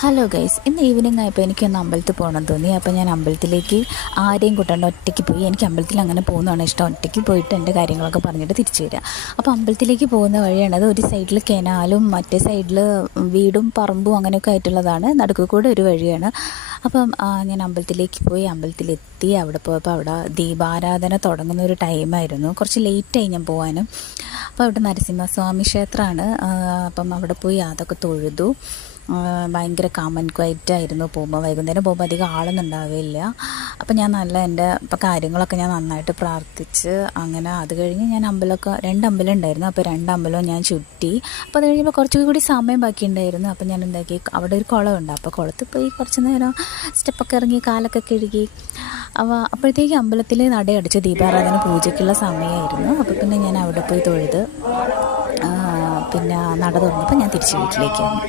Hello guys, ഇന്ന് evening ആയപ്പോൾ എനിക്കൊന്ന് അമ്പലത്തിൽ പോകണം തോന്നി. അപ്പോൾ ഞാൻ അമ്പലത്തിലേക്ക് ആരെയും കൂട്ടാണ്ട് ഒറ്റയ്ക്ക് പോയി. എനിക്ക് അമ്പലത്തിൽ അങ്ങനെ പോകുന്നതാണ് ഇഷ്ടം. ഒറ്റയ്ക്ക് പോയിട്ട് എൻ്റെ കാര്യങ്ങളൊക്കെ പറഞ്ഞിട്ട് തിരിച്ചു വരിക. അപ്പോൾ അമ്പലത്തിലേക്ക് പോകുന്ന വഴിയാണ് അത്. ഒരു സൈഡിൽ കെനാലും മറ്റേ സൈഡിൽ വീടും പറമ്പും അങ്ങനെയൊക്കെ ആയിട്ടുള്ളതാണ്. നടുക്ക് കൂടെ ഒരു വഴിയാണ്. അപ്പം ഞാൻ അമ്പലത്തിലേക്ക് പോയി. അമ്പലത്തിലെത്തി. അവിടെ പോയപ്പോൾ അവിടെ ദീപാരാധന തുടങ്ങുന്ന ഒരു ടൈമായിരുന്നു. കുറച്ച് ലേറ്റായി ഞാൻ പോകാനും. അപ്പോൾ അവിടെ നരസിംഹസ്വാമി ക്ഷേത്രമാണ്. അപ്പം അവിടെ പോയി അതൊക്കെ തൊഴുതു. ഭയങ്കര കാമൻ ക്വയറ്റായിരുന്നു പോകുമ്പോൾ. വൈകുന്നേരം പോകുമ്പോൾ അധികം ആളൊന്നും ഉണ്ടാവില്ല. അപ്പം ഞാൻ എൻ്റെ ഇപ്പം കാര്യങ്ങളൊക്കെ ഞാൻ നന്നായിട്ട് പ്രാർത്ഥിച്ച് അങ്ങനെ അത് കഴിഞ്ഞ് ഞാൻ രണ്ട് അമ്പലം ഉണ്ടായിരുന്നു. അപ്പോൾ രണ്ട് അമ്പലവും ഞാൻ ചുറ്റി. അപ്പോൾ അത് കഴിഞ്ഞപ്പോൾ കുറച്ചുകൂടി സമയം ബാക്കിയുണ്ടായിരുന്നു. അപ്പോൾ ഞാൻ എന്താക്കി, അവിടെ ഒരു കുളമുണ്ട്. അപ്പോൾ കുളത്തിൽ പോയി കുറച്ച് നേരം സ്റ്റെപ്പൊക്കെ ഇറങ്ങി കാലൊക്കെ കഴുകി. അപ്പോഴത്തേക്ക് അമ്പലത്തിൽ നടയടിച്ച് ദീപാരാധന പൂജയ്ക്കുള്ള സമയമായിരുന്നു. അപ്പോൾ പിന്നെ ഞാൻ അവിടെ പോയി തൊഴുത് പിന്നെ നട തുറന്നപ്പോൾ ഞാൻ തിരിച്ച് വീട്ടിലേക്ക് വന്നു.